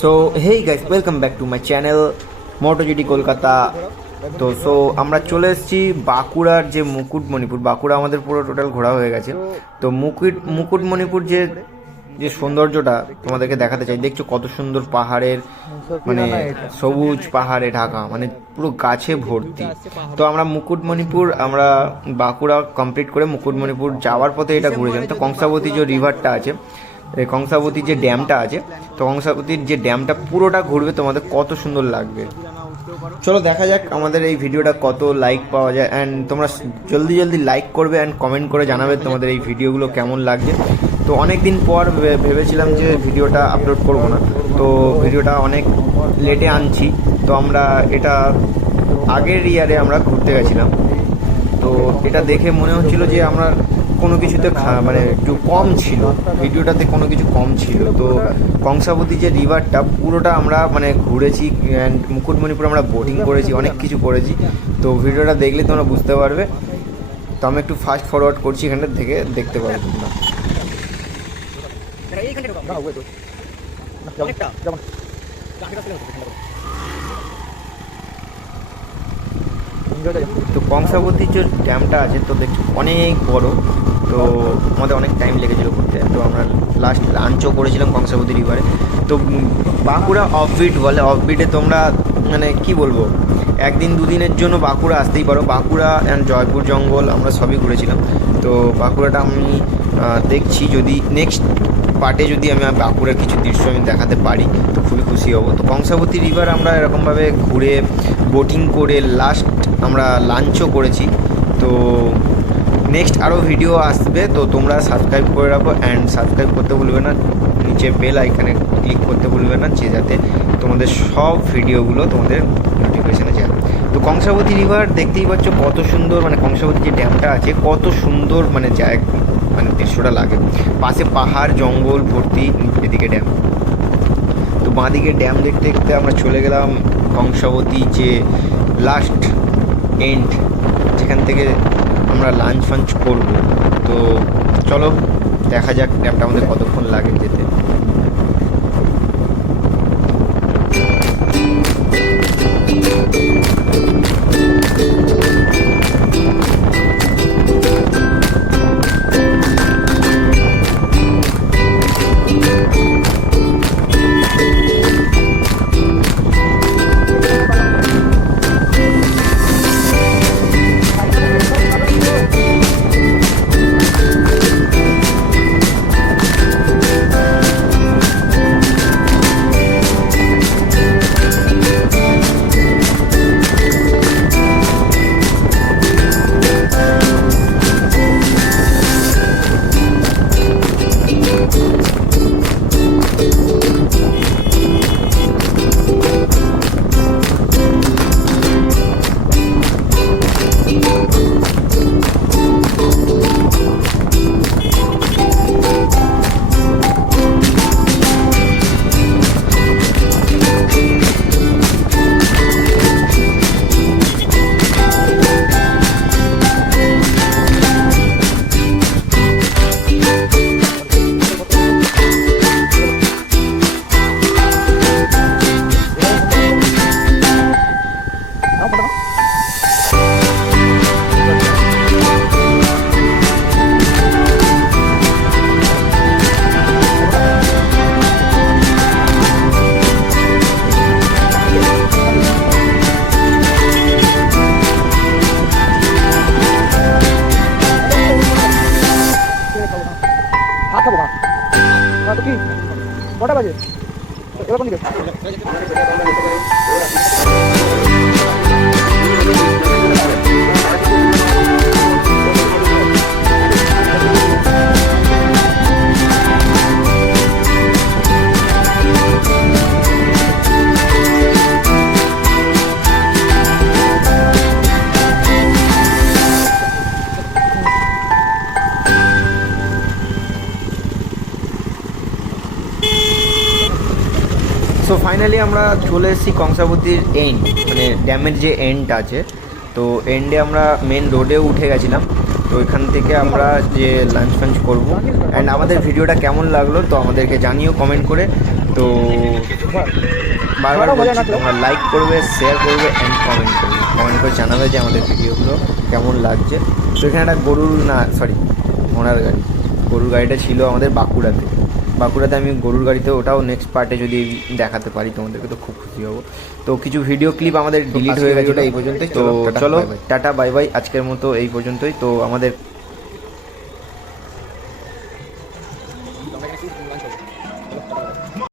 So hey guys, welcome back to my channel MotoGD Kolkata. তো আমরা চলে এসেছি বাঁকুড়ার যে মুকুটমণিপুর। বাঁকুড়া আমাদের পুরো টোটাল ঘোরা হয়ে গেছে। তো মুকুটমণিপুর যে যে সৌন্দর্যটা তোমাদেরকে দেখাতে চাই। দেখছো কত সুন্দর পাহাড়ের, মানে সবুজ পাহাড়ে ঢাকা, মানে পুরো গাছে ভর্তি। তো আমরা মুকুটমণিপুর, আমরা বাঁকুড়া কমপ্লিট করে মুকুটমণিপুর যাওয়ার পথে এটা ঘুরেছিলাম। তো কংসাবতী যে রিভারটা আছে, কংসাবতীর যে ড্যামটা আছে, তো কংসাবতীর যে ড্যামটা পুরোটা ঘুরবে, তোমাদের কত সুন্দর লাগবে। চলো দেখা যাক আমাদের এই ভিডিওটা কত লাইক পাওয়া যায়। অ্যান্ড তোমরা জলদি জলদি লাইক করবে অ্যান্ড কমেন্ট করে জানাবে তোমাদের এই ভিডিওগুলো কেমন লাগছে। তো অনেক দিন পর ভেবেছিলাম যে ভিডিওটা আপলোড করব না, তো ভিডিওটা অনেক লেটে আনছি। তো আমরা এটা আগের ইয়ারে আমরা ঘুরতে গেছিলাম, তো এটা দেখে মনে হচ্ছিল যে আমরা কোনো কিছুতে মানে একটু কম ছিল, ভিডিওটাতে কোনো কিছু কম ছিল। তো কংসাবতী যে রিভারটা পুরোটা আমরা মানে ঘুরেছি, অ্যান্ড মুকুটমণিপুর আমরা বোটিং করেছি, অনেক কিছু করেছি। তো ভিডিওটা দেখলে তোমরা বুঝতে পারবে। তো আমি একটু ফাস্ট ফরওয়ার্ড করছি, এখানটা থেকে দেখতে পারবে তোমরা। তো কংসাবতীর যে ড্যামটা আছে, তো দেখছি অনেক বড়। তো আমাদের অনেক টাইম লেগেছিলো ঘুরতে। তো আমরা লাস্ট লাঞ্চও করেছিলাম কংসাবতী রিভারে। তো বাঁকুড়া অফবিট বলে, অফবিটে তোমরা মানে কি বলবো, একদিন দুদিনের জন্য বাঁকুড়া আসতেই পারো। বাঁকুড়া অ্যান্ড জয়পুর জঙ্গল আমরা সবই ঘুরেছিলাম। তো বাঁকুড়াটা আমি দেখছি, যদি নেক্সট পার্টে যদি আমি বাঁকুড়ার কিছু দৃশ্য আমি দেখাতে পারি তো খুবই খুশি হব। তো কংসাবতী রিভার আমরা এরকমভাবে ঘুরে বোটিং করে লাস্ট আমরা লাঞ্চও করেছি। তো নেক্সট আরও ভিডিও আসবে, তো তোমরা সাবস্ক্রাইব করে রাখো। অ্যান্ড সাবস্ক্রাইব করতে ভুলবে না, নিচে বেল আইকনে ক্লিক করতে ভুলবে না, যে যাতে তোমাদের সব ভিডিওগুলো তোমাদের নোটিফিকেশানে যায়। তো কংসাবতী রিভার দেখতেই পাচ্ছ কত সুন্দর, মানে কংসাবতী যে ড্যামটা আছে কত সুন্দর, মানে মানে দৃশ্যটা লাগে। পাশে পাহাড় জঙ্গল ভর্তি, এদিকে ড্যাম। তো বাঁদিকে ড্যাম দেখতে দেখতে আমরা চলে গেলাম কংসাবতী যে লাস্ট এন্ড, যেখান থেকে আমরা লাঞ্চ ফাঞ্চ করবো। তো চলো দেখা যাক ড্যামটা আমাদের কতক্ষণ লাগে যেতে। তো কি কটা বাজে এবার কোন দিকে? সো ফাইনালি আমরা চলে এসেছি কংসাবতীর এন্ড, মানে ড্যামের যে এন্ড আছে। তো এন্ডে আমরা মেন রোডে উঠে গেছিলাম। তো এখান থেকে আমরা যে লাঞ্চ ফাঞ্চ করবো। অ্যান্ড আমাদের ভিডিওটা কেমন লাগলো তো আমাদেরকে জানিও কমেন্ট করে। তো বারবার মজা না বলছি তো? তোমরা লাইক করবে, শেয়ার করবে অ্যান্ড কমেন্ট করবে। কমেন্ট করে জানাবে যে আমাদের ভিডিওগুলো কেমন লাগছে। তো এখানে একটা ঘোড়ার গাড়ি, গরুর গাড়িটা ছিল আমাদের বাঁকুড়াতে আমি গরুর গাড়িতে, ওটাও নেক্সট পার্টে যদি দেখাতে পারি তোমাদেরকে তো খুব খুশি হব। তো কিছু ভিডিও ক্লিপ আমাদের ডিলিট হয়ে গেছে এই পর্যন্তই। তো চলো টাটা বাই বাই, আজকের মতো এই পর্যন্তই। তো আমাদের